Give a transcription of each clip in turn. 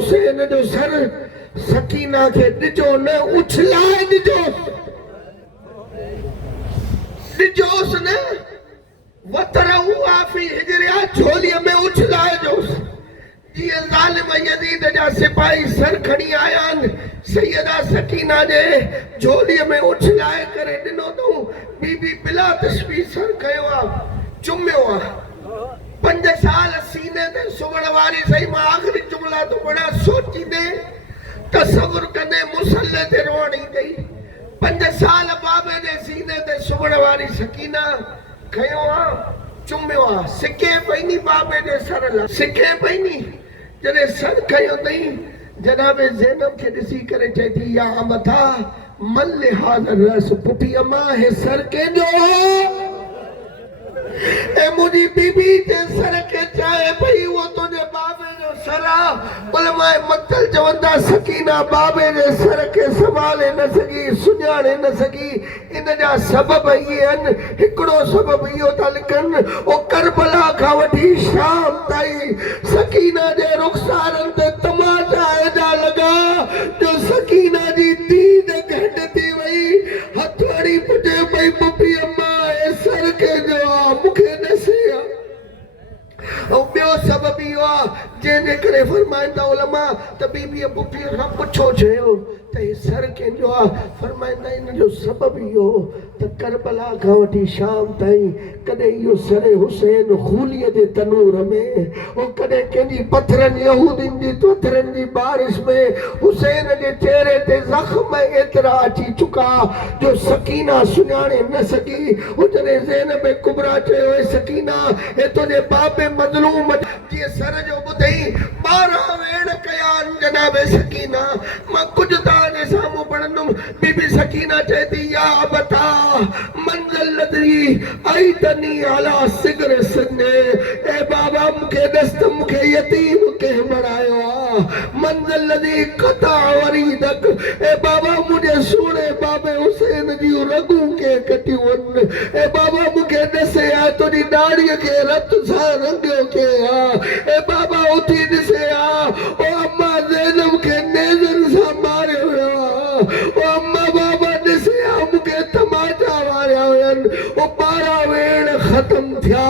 हुसैन जो सर सकीना के ॾिजो न उछलाए ॾिजोस न वतरहू आफी हिजरिया झोलीअ में उछलाए जोस जीअं ज़ालिम यज़ीद जा सिपाही सर खणी आया आहिनि सैयदा सकीना जे झोलीअ में उछलाए करे ॾिनो अथऊं बीबी बिलातस बि सर कयो आहे चुमियो आहे 5 साल सीने ते सुम्हण वारी सही मां आख़िरी जुमला तो पढ़ा सोचींदे तसव्वुर कंदे मुसल्ले ते रोअण ईंदई 5 साल बाबे जे सीने ते सुम्हण वारी सकीना खयो आहे चुमियो आहे सिके पई नी बाबे जे सर ला सिके पई नी जॾहिं सर खयो अथई जनाब ज़ैनब खे ॾिसी करे चए थी या अमथा मन लिहाज़ रस पुठी अम्मा हे सर कंहिंजो ए मुझी बीबी जे सर के चाहे भई वो तुझे बाबे जो सरा उलमाए मक्तल चवंदा सकीना बाबे जे सर के संभाले न सकी सुञाणे न सकी इन जा सबब ये आहिनि हिकिड़ो सबब इहो था लिखनि ओ करबला खां वठी शाम ताईं सकीना जे रुखसारनि ते तमाचा एॾा लॻा जो सकीना जी दीद घटि थी वई हथड़ी पुटे पई पुफी अम्मा ए सर के जो मूंखे ॾसे ऐं ॿियो सबब इहो आहे जंहिंजे करे फरमाइनि था उलमा त बीबीअ पुफीअ खां पुछो चयो त हे सर कंहिंजो आहे फरमाईंदा इन जो सबब इहो त करबला खां वठी शाम ताईं कॾहिं इहो सर हुसैन खूलीअ जे तनूर में ऐं कॾहिं कंहिंजी पथरनि यहूदियुनि जी पथरनि जी बारिश में हुसैन जे चेहरे ते ज़ख़्म एतिरा अची चुका जो सकीना सुञाणे न सघी जॾहिं ज़ैनब कुबरा चयो हे सकीना हे तुंहिंजे बाबे मज़लूम जीअं सर जो ॿुधई 12 वेड़ कया आहिनि जनाब सकीना मां कुझु तव्हांजे साम्हूं पढ़ंदुमि बीबी सकीना चए थी या अबता मंज़िल लदरी आई तनी आला सिगर सने ए बाबा मूंखे ॾस त मूंखे यतीम कंहिं बणायो आहे मंज़िल लदी कता वरीदक ए बाबा मुंहिंजे सुहिणे बाबे हुसैन जी रगूं के कटियूं आहिनि ए बाबा मूंखे ॾसे आ तुंहिंजी दाढ़ीअ खे रत सां रंगियो के आ ए बाबा उथी ॾिसे आ ओ अम्मा ज़ैनब खे नेज़र सां मारियो वियो आहे ओ अम्मा बाबा ॾिसे आ मूंखे तमाचा मारिया हुयनि ओ 12 वेड़ ख़त्म थिया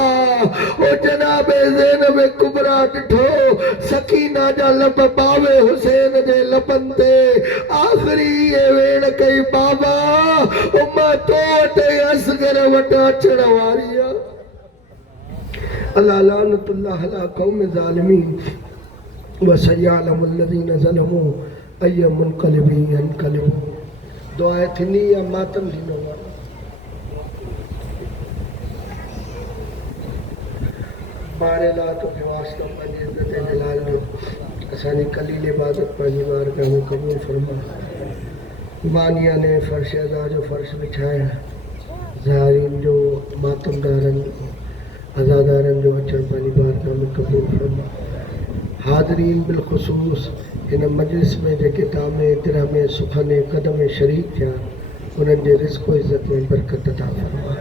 ओ जनाब ज़ैनब कुबरा ॾिठो सकीना जा लब बाबे हुसैन जे लबनि ते आख़िरी वेड़ कई बाबा ओ मां तो वटि असगर वटि अचण वारी आहे अल्लाह लानतुल्लाह अला कौम ज़ालिमीन व सयअलमु अल्लज़ीना ज़लमू अय्य मुनक़लिबिन यनक़लिबून दुआ थींदी या मातम थींदो आहे बारे ला तो वास्तो पंहिंजे इज़्ज़त जलाल जो असांजी कलील इबादत पंहिंजी बारगाह में क़बूल फरमा बानिया ने फर्श अदा जो फर्श बिछाया ज़ाहिरीन जो मातमदारनि अज़ादारनि जो अचणु पंहिंजी बारगाह में क़बूल फरमा हाज़रीन बिलख़ुसूस हिन मजलिस में जेके तामे इतरा में सुखने कदम में शरीक थिया उन्हनि जे रिज़्क़ इज़्ज़त में बरकत अता फरमा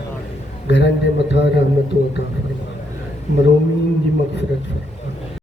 घरनि जे मथां रहमतूं अता फरमा मरूमीन जी मग़फ़िरत फरमा